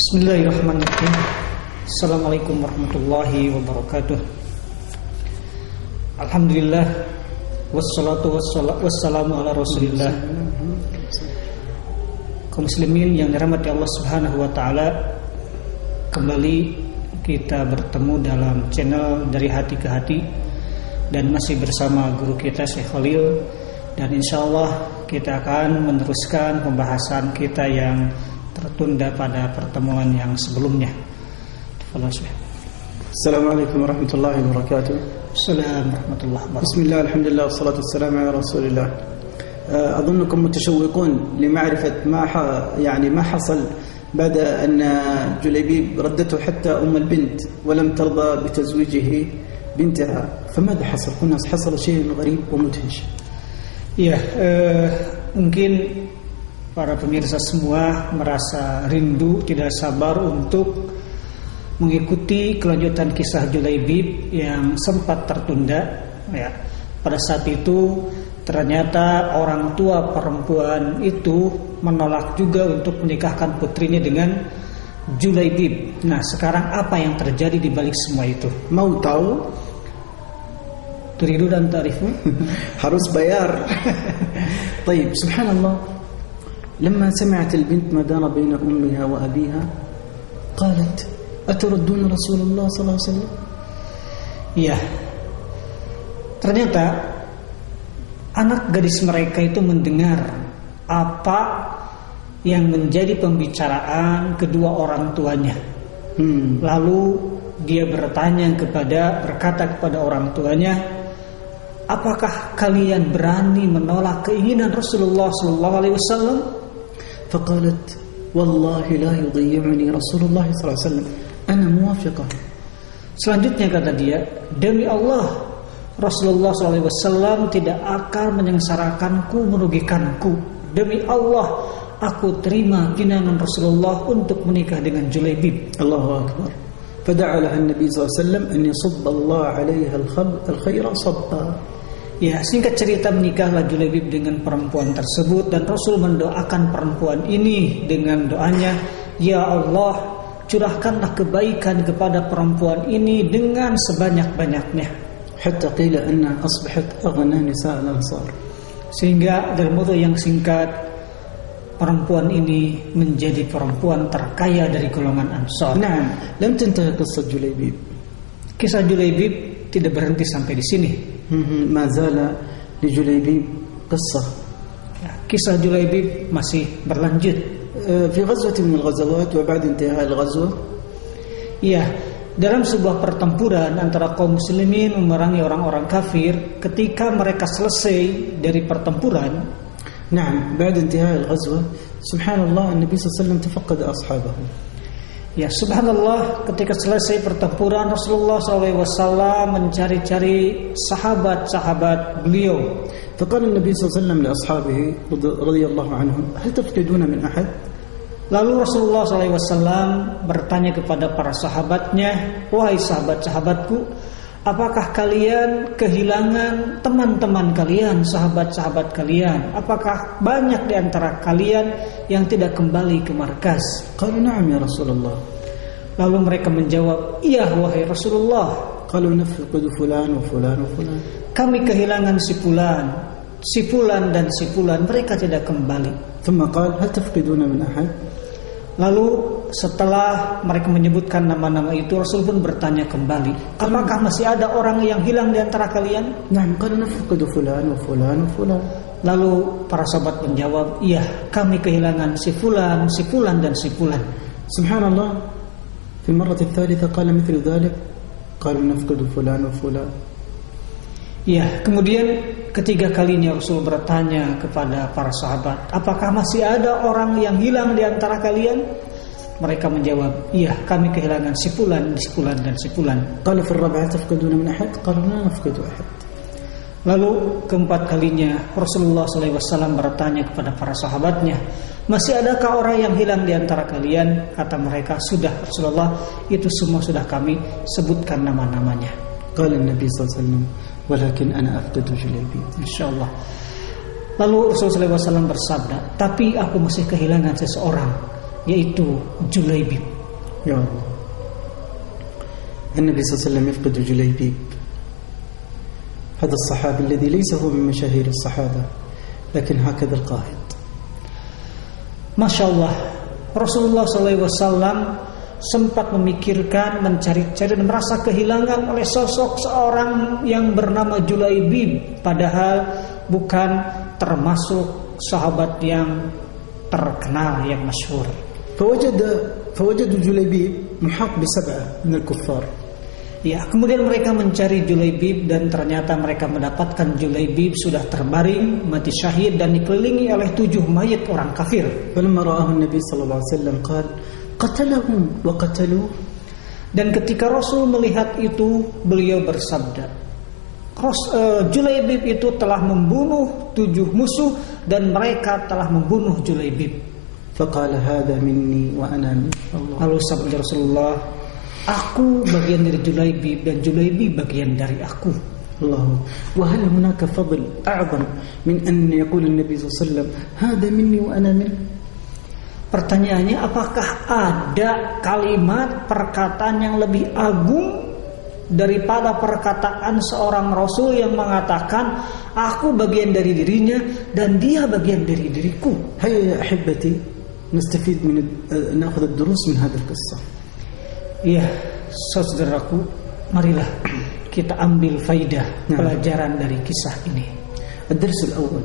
Bismillahirrahmanirrahim. Assalamualaikum warahmatullahi wabarakatuh. Alhamdulillah, wassalatu wassalamu ala rasulillah. Kaum muslimin yang dirahmati Allah subhanahu wa ta'ala, kembali kita bertemu dalam channel Dari Hati ke Hati, dan masih bersama guru kita Syekh Khalil. Dan insyaallah kita akan meneruskan pembahasan kita yang tertunda pada pertemuan yang sebelumnya. Assalamualaikum warahmatullahi wabarakatuh. Assalamualaikum warahmatullahi wabarakatuh. Bismillah, alhamdulillah, wassalatu wassalamu ala rasulillah. أظنكم متشوقون لمعرفة ما حصل بعد أن جليبيب ردته حتى أم البنت ولم ترضى بتزويجه بنتها، فماذا حصل؟ هنا حصل شيء غريب ومدهش. Ya, mungkin para pemirsa semua merasa rindu, tidak sabar untuk mengikuti kelanjutan kisah Julaibib yang sempat tertunda. Ya, pada saat itu ternyata orang tua perempuan itu menolak juga untuk menikahkan putrinya dengan Julaibib. Nah, sekarang apa yang terjadi di balik semua itu? Mau tahu? Turidu dan ta'rifu? Harus bayar. طيب, سبحان الله, لما سمعت البنت ما دار بين أمها وأبيها قالت أتردون رسول الله صلى الله عليه وسلم. Ya, ternyata anak gadis mereka itu mendengar apa yang menjadi pembicaraan kedua orang tuanya. Lalu dia berkata kepada orang tuanya, apakah kalian berani menolak keinginan Rasulullah sallallahu alaihi wasallam? فقالت والله لا يضيعني رسول الله صلى الله عليه وسلم أنا موافقة. Selanjutnya kata dia, demi Allah, Rasulullah sallallahu alaihi wasallam tidak akan menyengsarakanku, merugikanku. Demi Allah, aku terima keinginan Rasulullah untuk menikah dengan Julaibib. Allahu akbar. فدعا لها النبي صلى الله عليه وسلم أن يصب الله عليها الخير صبا. Ya, singkat cerita, menikahlah Julaibib dengan perempuan tersebut, dan Rasul mendoakan perempuan ini dengan doanya, ya Allah, curahkanlah kebaikan kepada perempuan ini dengan sebanyak-banyaknya. Hatta qila anna asbahat aghna nisa al-ansar. Sehingga dalam waktu yang singkat, perempuan ini menjadi perempuan terkaya dari golongan Ansar. Naam, lam tantahi qissah Julaibib. Kisah Julaibib tidak berhenti sampai di sini. Ma zala li Julaibib qissah. Ya, kisah Julaibib masih berlanjut. Fi ghazwatin min al-ghazawat wa ba'da intihai al-ghazwah. Ya, dalam sebuah pertempuran antara kaum muslimin memerangi orang-orang kafir, ketika mereka selesai dari pertempuran, نعم بعد انتهاء الغزوة سبحان الله النبي صلى الله عليه وسلم تفقد أصحابه. Ya, subhanallah, ketika selesai pertempuran, Rasulullah SAW mencari-cari sahabat-sahabat beliau. فقال النبي صلى الله عليه وسلم لأصحابه رضي الله عنهم هل تفقدون من أحد؟ Lalu Rasulullah SAW bertanya kepada para sahabatnya, wahai sahabat-sahabatku, apakah kalian kehilangan teman-teman kalian, sahabat-sahabat kalian? Apakah banyak di antara kalian yang tidak kembali ke markas? Qalu na'am ya Rasulullah. Lalu mereka menjawab, iya wahai Rasulullah. Qalu nafqidu fulan wa fulan wa fulan. Kami kehilangan si fulan dan si fulan, mereka tidak kembali. Thumma qala hal tafqiduna min ahad? Lalu setelah mereka menyebutkan nama-nama itu, Rasul pun bertanya kembali, apakah masih ada orang yang hilang di antara kalian? Na'am, qala nafqidu fulan wa fulan wa fulan. Lalu para sahabat menjawab, iya, kami kehilangan si fulan dan si fulan. Subhanallah, fi marrati ats-tsalitsah qala mithlu dzalik, qalu nafqidu fulan wa fulan. Ya, kemudian ketiga kalinya Rasul bertanya kepada para sahabat, apakah masih ada orang yang hilang di antara kalian? Mereka menjawab, iya, kami kehilangan si fulan dan si fulan. Qala fi ar-rabi'ah tafqiduna min ahad? Qalu la nafqidu ahad. Lalu keempat kalinya Rasulullah SAW bertanya kepada para sahabatnya, masih adakah orang yang hilang di antara kalian? Kata mereka, sudah Rasulullah, itu semua sudah kami sebutkan nama-namanya. Qala Nabi SAW, walakin ana afqadu Julaibib. Insyaallah. Lalu Rasulullah SAW bersabda, tapi aku masih kehilangan seseorang. yaitu Julaibib. Ya Allah. النبي صلى الله عليه وسلم يفقد جليبيب هذا الصحابي الذي ليس هو من مشاهير الصحابة لكن هكذا القائد. Masya Allah, Rasulullah SAW sempat memikirkan, mencari-cari dan merasa kehilangan oleh sosok seorang yang bernama Julaibib, padahal bukan termasuk sahabat yang terkenal, yang masyhur. فوجدوا جليبيب محاط ب7 من الكفار. Ya, kemudian mereka mencari Julaibib dan ternyata mereka mendapatkan Julaibib sudah terbaring, mati syahid dan dikelilingi oleh 7 mayit orang kafir. فلما رآه النبي صلى الله عليه وسلم قال قتلهم وقتلوه. Dan ketika Rasul melihat itu, beliau bersabda, Julaibib itu telah membunuh 7 musuh dan mereka telah membunuh Julaibib. فقال هذا مني وأنا منه. Lalu sabda Rasulullah, aku bagian dari Julaibib dan Julaibib bagian dari aku. الله. وهل هناك فضل أعظم من أن يقول النبي صلى الله عليه وسلم هذا مني وأنا منه؟ Pertanyaannya, apakah ada kalimat perkataan yang lebih agung daripada perkataan seorang Rasul yang mengatakan aku bagian dari dirinya dan dia bagian dari diriku? هيا يا أحبتي نستفيد نأخذ الدروس من هذه القصة. Ya, saudaraku, marilah kita ambil faidah, pelajaran dari kisah ini. الدرس الأول.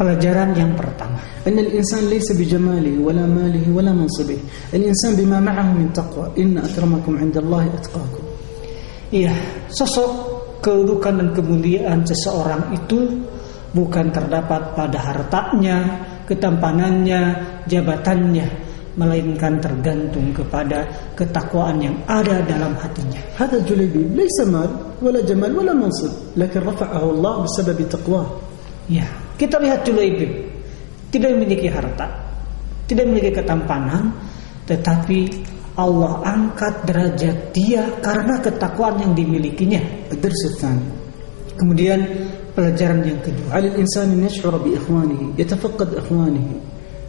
Pelajaran yang pertama, أن الإنسان ليس بجماله ولا ماله ولا منصبه، الإنسان بما معه من تقوى، إن أكرمكم عند الله أتقاكم. Iya, sosok kedudukan dan kemuliaan seseorang itu bukan terdapat pada hartanya, ketampanannya, jabatannya, melainkan tergantung kepada ketakwaan yang ada dalam hatinya. هذا جليبيب ليس مال ولا جمال ولا منصب، لكن رفعه الله بسبب تقواه. Ya, kita lihat Julaibib tidak memiliki harta, tidak memiliki ketampanan, tetapi Allah angkat derajat dia karena ketakwaan yang dimilikinya. الدرس الثاني. Kemudian pelajaran yang kedua, على الإنسان أن يشعر بإخوانه، يتفقد إخوانه،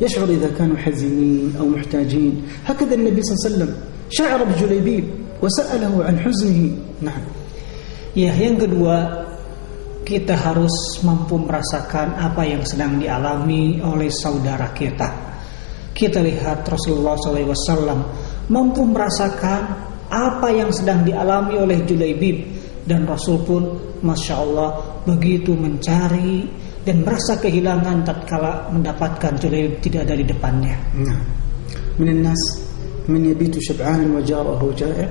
يشعر إذا كانوا حزينين أو محتاجين. هكذا النبي صلى الله عليه وسلم شعر بجليبيب وسأله عن حزنه. نعم. Ya, yang kedua, kita harus mampu merasakan apa yang sedang dialami oleh saudara kita. Kita lihat Rasulullah SAW mampu merasakan apa yang sedang dialami oleh Julaibib, dan Rasul pun Masya Allah begitu mencari dan merasa kehilangan tatkala mendapatkan Julaibib tidak ada di depannya. نعم. من الناس من يبيت شبعان وجاره جائع.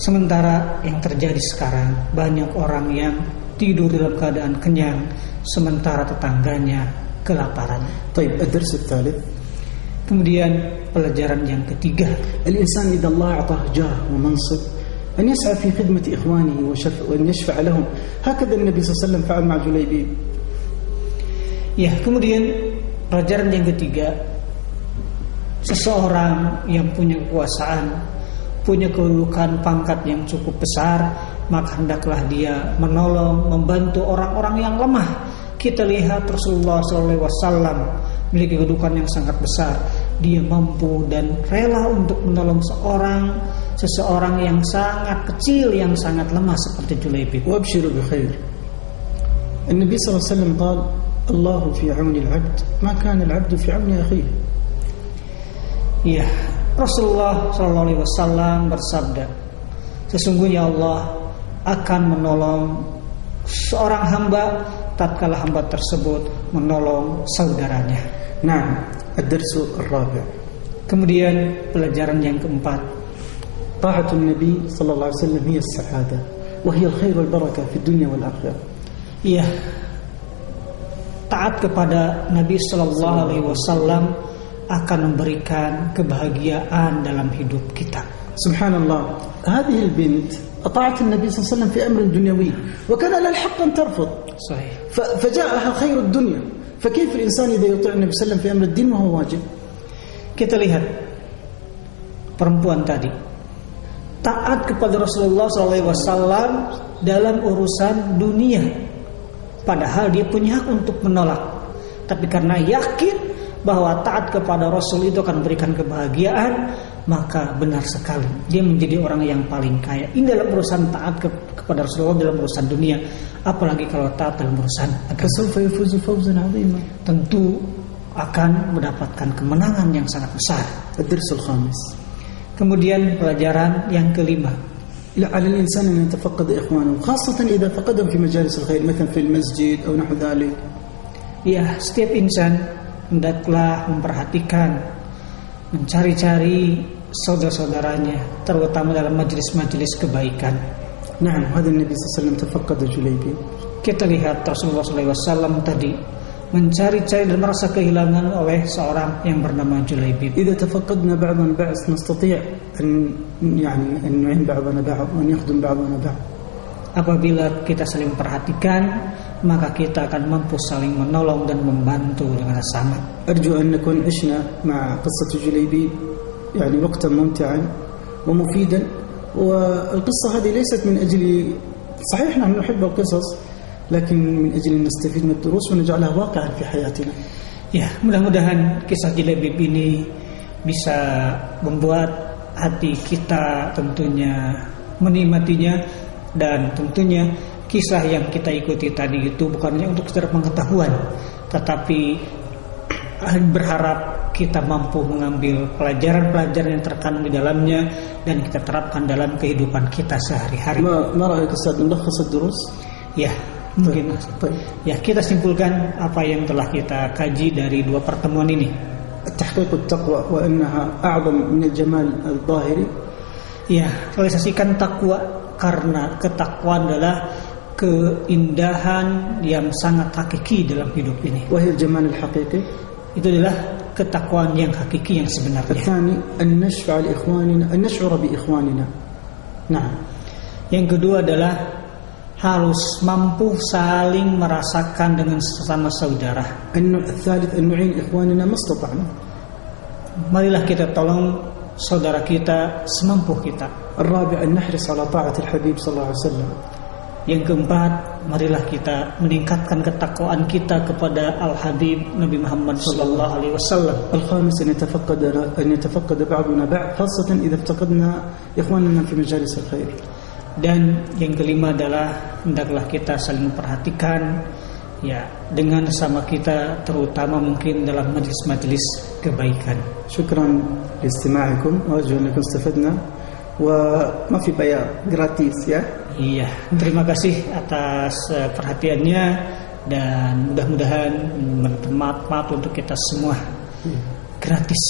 Sementara yang terjadi sekarang, banyak orang yang tidur dalam keadaan kenyang sementara tetangganya kelaparan. طيب الدرس الثالث. Kemudian pelajaran yang ketiga, الإنسان إذا الله أعطاه جاه ومنصب أن يسعى في خدمة إخوانه وأن يشفع لهم. هكذا النبي صلى الله عليه وسلم فعل مع جليبيب. Ya, kemudian pelajaran yang ketiga, seseorang yang punya kekuasaan, punya kedudukan pangkat yang cukup besar, maka hendaklah dia menolong, membantu orang-orang yang lemah. Kita lihat Rasulullah SAW memiliki kedudukan yang sangat besar. Dia mampu dan rela untuk menolong seseorang yang sangat kecil, yang sangat lemah seperti Julaibib. وأبشروا بخير. النبي صلى الله عليه وسلم قال الله في عون العبد ما كان العبد في عون أخيه. Ya, Rasulullah SAW bersabda, sesungguhnya Allah akan menolong seorang hamba tatkala hamba tersebut menolong saudaranya. نعم. الدرس الرابع. Kemudian pelajaran yang keempat, طاعة النبي صلى الله عليه وسلم هي السعادة وهي الخير والبركة في الدنيا والآخرة. ya, taat kepada Nabi SAW akan memberikan kebahagiaan dalam hidup kita. سبحان الله. هذه البنت أطاعت النبي صلى الله عليه وسلم في أمر دنيوي وكان لها الحق أن ترفض. Sahih. فجاءها خير الدنيا. فكيف الإنسان إذا يطيع النبي صلى الله عليه وسلم في أمر الدين وهو واجب؟ Kita lihat perempuan tadi taat kepada Rasulullah SAW dalam urusan dunia, padahal dia punya hak untuk menolak. Tapi karena yakin bahwa taat kepada Rasul itu akan memberikan kebahagiaan, maka benar sekali dia menjadi orang yang paling kaya. Ini dalam urusan taat kepada Rasulullah dalam urusan dunia, apalagi kalau taat dalam urusan agama. Tentu akan mendapatkan kemenangan yang sangat besar. Kemudian pelajaran yang kelima, على الإنسان أن يتفقد إخوانه خاصة إذا فقدهم في مجالس الخير مثلا في المسجد أو نحو ذلك. Ya, setiap insan hendaklah memperhatikan, mencari-cari saudara-saudaranya, terutama dalam majelis-majelis kebaikan. نعم هذا النبي صلى الله عليه وسلم تفقد جليبيب. Kita lihat Rasulullah SAW tadi mencari-cari dan merasa kehilangan oleh seorang yang bernama Julaibib. إذا تفقدنا بعضنا بعض نستطيع أن نعين بعضنا بعض وأن يخدم بعضنا بعض. Apabila kita saling memperhatikan, maka kita akan mampu saling menolong dan membantu dengan sama. أرجو أن نكون عشنا مع قصة جليبيب وقتا ممتعا ومفيدا. والقصة هذه ليست من أجل صحيح نحن نحب القصص لكن من أجل أن نستفيد من الدروس ونجعلها واقعا في حياتنا. Ya, mudah-mudahan kisah Julaibib ini bisa membuat hati kita tentunya menikmatinya, dan tentunya kisah yang kita ikuti tadi itu bukan hanya untuk sekedar pengetahuan, tetapi berharap kita mampu mengambil pelajaran-pelajaran yang terkandung di dalamnya dan kita terapkan dalam kehidupan kita sehari-hari. ما رأيك أستاذ نلخص الدروس؟ Ya, mungkin. Ya, kita simpulkan apa yang telah kita kaji dari dua pertemuan ini. تحقيق التقوى وأنها أعظم من الجمال الظاهري. Ya, realisasikan takwa, karena ketakwaan adalah keindahan yang sangat hakiki dalam hidup ini. وهي الجمال الحقيقي. Itu adalah ketakwaan yang hakiki yang sebenarnya. الثاني أن نشفع لإخواننا أن نشعر بإخواننا. نعم. Yang kedua adalah harus mampu saling merasakan dengan sesama saudara. الثالث أن نعين إخواننا ما استطعنا. Marilah kita tolong saudara kita semampu kita. الرابع أن نحرص على طاعة الحبيب صلى الله عليه وسلم. Yang keempat, marilah kita meningkatkan ketakwaan kita kepada Al-Habib Nabi Muhammad sallallahu alaihi wasallam. الخامس أن يتفقد بعضنا بعض خاصة إذا افتقدنا إخواننا في مجالس الخير. Dan yang kelima adalah hendaklah kita saling memperhatikan ya dengan sama kita, terutama mungkin dalam majelis-majelis kebaikan. شكرا لاستماعكم وأرجو أنكم استفدنا وما في بيان gratis ya. Iya, terima kasih atas perhatiannya dan mudah-mudahan bermanfaat untuk kita semua. Gratis.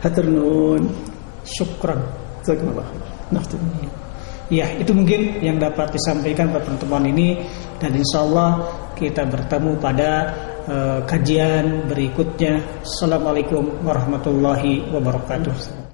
Hatur nuhun. Syukran. Jazakumullah khair. Nakhtim. Ya, itu mungkin yang dapat disampaikan pada pertemuan ini, dan insyaallah kita bertemu pada kajian berikutnya. Assalamualaikum warahmatullahi wabarakatuh.